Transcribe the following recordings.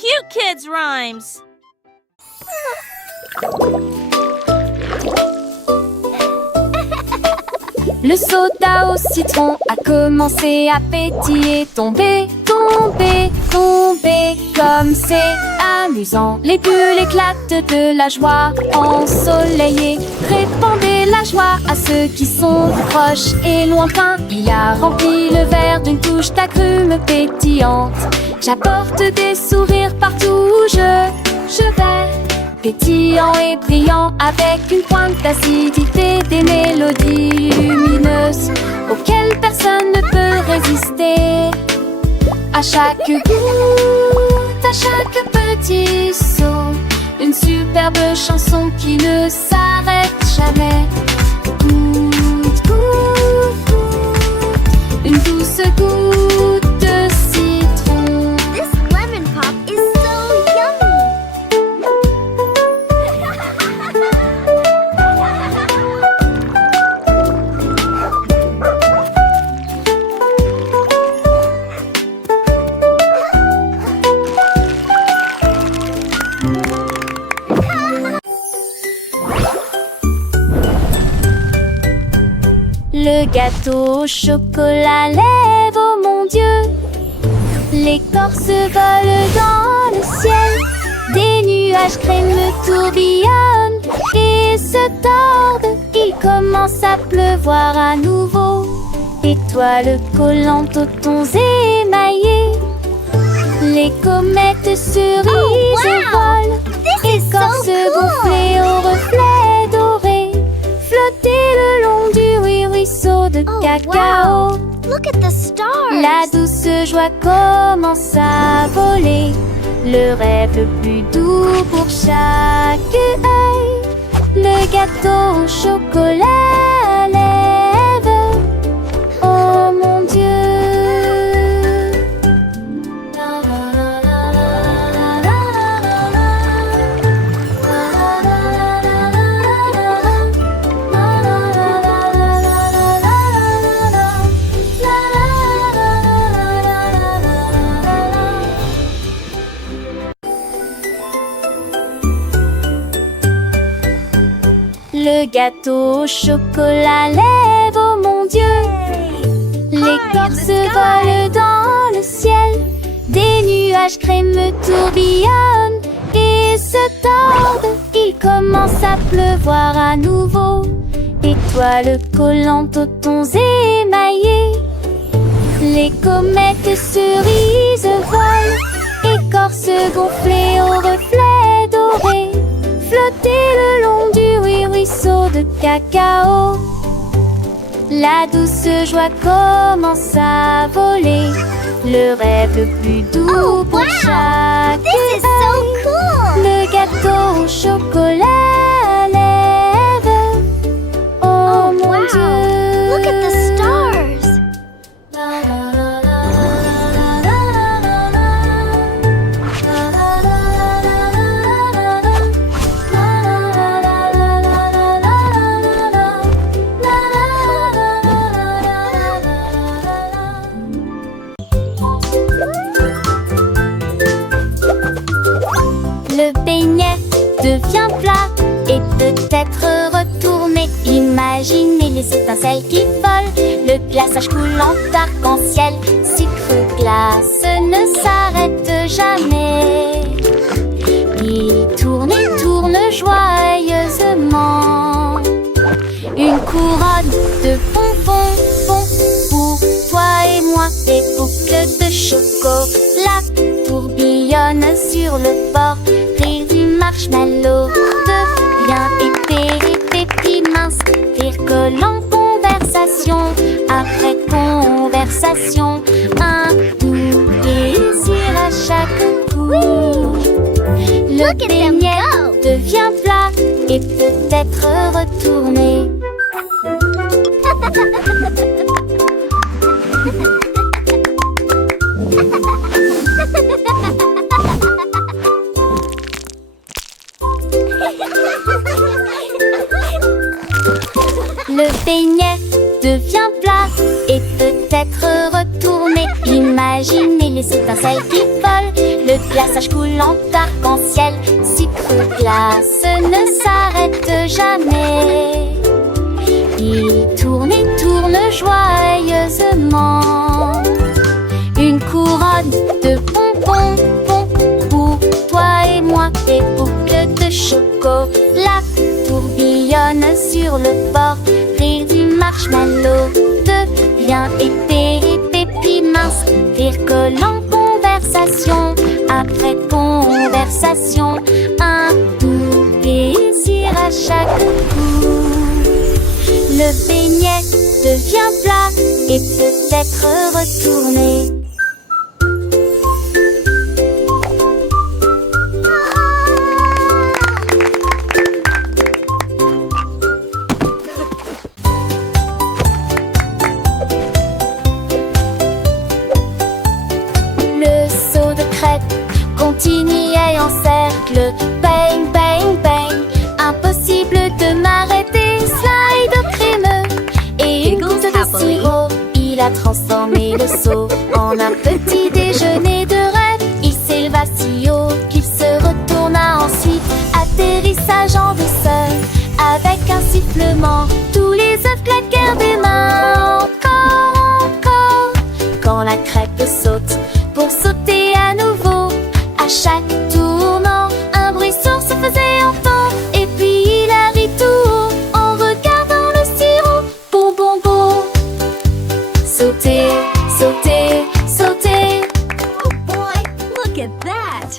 cute kids' rhymes. Le soda au citron a commencé à pétiller. Tomber, tomber, tomber, comme c'est amusant. Les bulles éclatent de la joie ensoleillée. Répandez la joie à ceux qui sont proches et lointains. Il a rempli le verre d'une touche d'agrumes pétillantes. J'apporte des sourires partout où je vais. Pétillant et brillant avec une pointe d'acidité, des mélodies lumineuses auxquelles personne ne peut résister. À chaque goutte, à chaque petit saut, une superbe chanson qui ne s'arrête jamais. Goutte, goutte, goutte, une douce goutte de citron. This lemon pop is so yummy. Le gâteau au chocolat lève, oh mon Dieu. L'écorce vole dans le ciel. Des nuages crémeux tourbillonnent et se tordent. Il commence à pleuvoir à nouveau. Étoiles collantes aux tons émaillés. Les comètes cerises volent. This is so Écorce cool. gonflée au reflet doré. Flotter le long du ruisseau de Oh, cacao. wow. Look at the stars. La douce joie commence à voler. Le rêve le plus doux pour chaque œil. Le gâteau au chocolat lève, oh mon Dieu. Le gâteau au chocolat lève, oh mon Dieu. L'écorce vole dans le ciel. Des nuages crémeux tourbillonnent et se tordent. Il commence à pleuvoir à nouveau. Étoiles collantes aux tons émaillés. Les comètes cerises volent. Écorce gonflée au reflet doré. Flotter le long du ruisseau de cacao. La douce joie commence à voler. Le rêve le plus doux Oh, pour wow. chaque This is so œil. cool. Le gâteau au chocolat lève, oh mon Wow. Dieu. Look at the stars. Le beignet devient plat et peut-être retourné. Imaginez les étincelles qui volent, le glaçage coulant d'arc-en-ciel. Sucre glace ne s'arrête jamais. Il tourne et tourne joyeusement. Une couronne de bonbons pour toi et moi. Des boucles de chocolat tourbillonnent sur le bord. Rire du marshmallow devient épais et petits minces. Rire collant, conversation après conversation. Un doux plaisir à chaque coup. Le Look at them beignet go. devient plat et peut-être retourné. Le beignet devient plat et peut-être retourné. Imaginez les étincelles qui volent, Le glaçage coule en arc-en-ciel. Sucre glace ne s'arrête jamais. Il tourne et tourne joyeusement. Une couronne de bonbons pour toi et moi. Des boucles de chocolat tourbillonnent sur le bord. Rire du marshmallow devient épais et puis mince. Rire collant, conversation après conversation. Un doux plaisir à chaque coup. Le beignet devient plat et peut-être retourné. Le seau de crêpes continuait en cercle. Bang, bang, bang. Impossible de m'arrêter. Slide crémeux et une goutte de sirop. Il a transformé le seau en un petit déjeuner de rêve. Il s'éleva si haut qu'il se retourna ensuite. Atterrissage en douceur avec un sifflement. Tous les œufs claquèrent des mains. Encore, encore. Quand la crêpe saute pour sauter à nouveau. À chaque tournant, un bruit sourd se faisait entendre. Et puis il a ri tout haut en regardant le sirop. Bon, bon, bon. Sauter, sauter, sauter. Oh boy, look at that!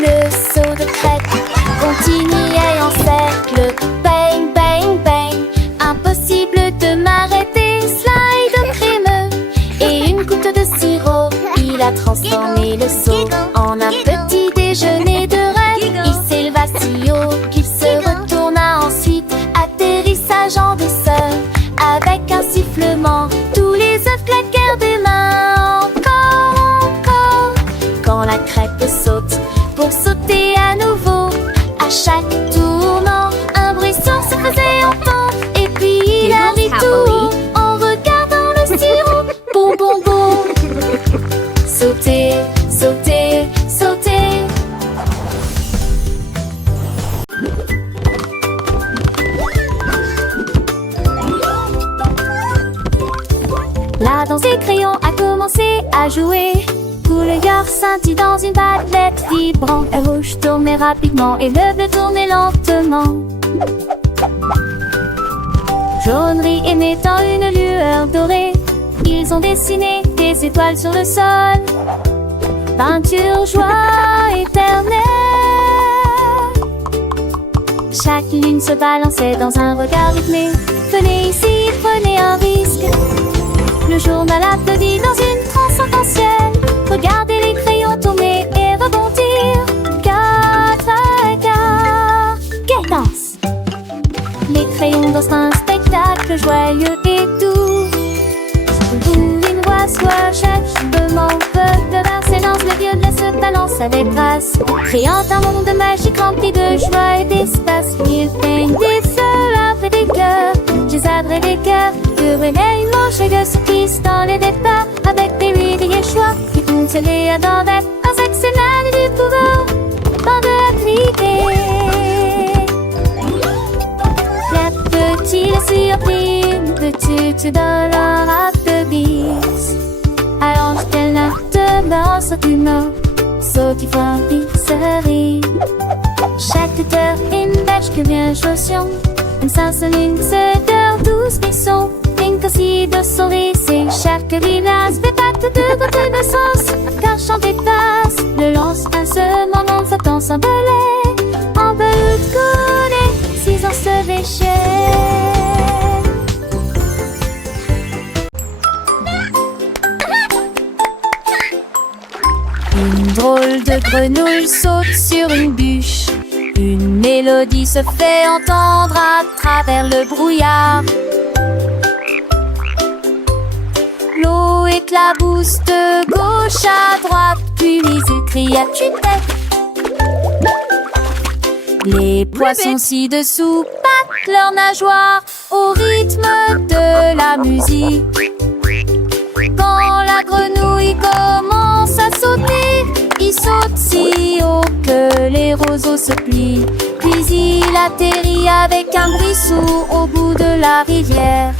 Le seau de crêpes continuait en cercle. Bang, bang, bang. Impossible de m'arrêter. Slide crémeux et une goutte de sirop. Il a transformé le seau en un petit déjeuner de rêve. Il s'éleva si haut qu'il se retourna ensuite. Atterrissage en douceur avec un sifflement. Tous les œufs claquèrent des mains. Encore, encore. Quand la crêpe saute pour sauter à nouveau. À chaque tournant, un bruit sourd se faisait entendre. Et puis il a ri tout haut en regardant le sirop. Bon, bon, bon. Sauter, sauter, sauter. La danse des crayons a commencé à jouer. Couleur scintille dans une palette vibrante. Le rouge tournait rapidement et le bleu tournait lentement. Jaune émettant une lueur dorée. Ils ont dessiné des étoiles sur le sol. Peinture, joie éternelle. Chaque lune se balançait dans un regard rythmé. Venez ici, prenez un risque. Le journal applaudit dans une transe arc-en-ciel. Regardez les crayons tourner et rebondir. Quatre à quart. Quelle danse! Les crayons dansent un spectacle joyeux et doux. Une voix soit chaque peut de lance le vieux laisse balance avec grâce. Créant un monde magique rempli de joie et d'espace. Il peigne des feux avec des cœurs. J'ésabre des cœurs. Heureux et une manche de surprise dans les départs. Avec des rues de Yeshua qui tournent se les adorait. Avec ses mains du pouvoir. Dans de la triquée. La petite est surpris. Une petite dans leur rap de bis. Alors je n'a demeure sur du nord. Sauf qu'il faut un pisserie. Chaque tuteur une bêche que vient chaussons. Une salsaline d'heure douce bisson. Une cossi de souris. C'est chaque village. Fait pas de côté de sens. Car chanter passe. Le lance un seul moment. Flottant sans belay. En veloute collé. 6 ans se vécher. Une drôle de grenouille saute sur une bûche. Une mélodie se fait entendre à travers le brouillard. L'eau éclabousse de gauche à droite, puis il crie à tue-tête. Les poissons ci-dessous battent leurs nageoires au rythme de la musique. Quand la grenouille commence à sauter, il saute si haut que les roseaux se plient. Puis il atterrit avec un bruit sourd au bout de la rivière.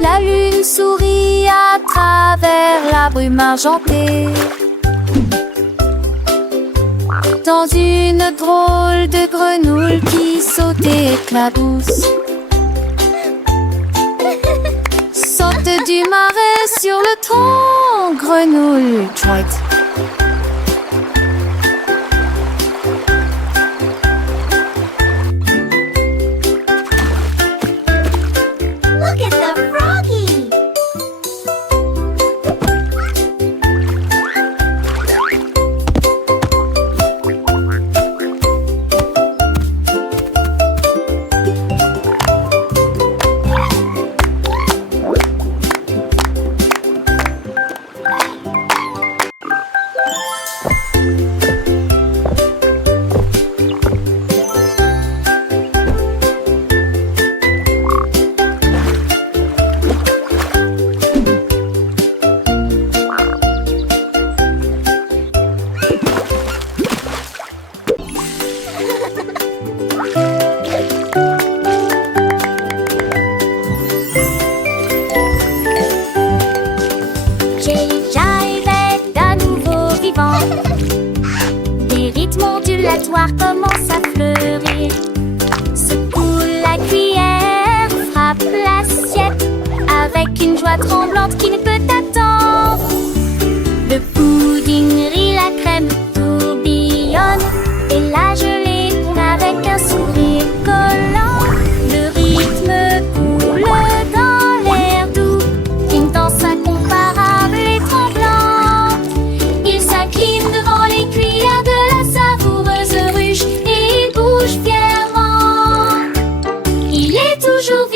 La lune sourit à travers la brume argentée. Dans une drôle de grenouille qui saute et éclabousse. Saute du marais sur le tronc, grenouille chouette. Look at the froggy! Jive est à nouveau vivant. Des rythmes ondulatoires commencent à fleurir. Secoue la cuillère, frappe l'assiette avec une joie tremblante qui ne peut attendre. Le pudding rit, la crème tourbillonne et la gelée tourne avec un sourire collant. Le rythme coule dans l'air doux, une danse incomparable et tremblante. Il s'incline devant les cuillères de la savoureuse ruche et il bouge fièrement. Il est toujours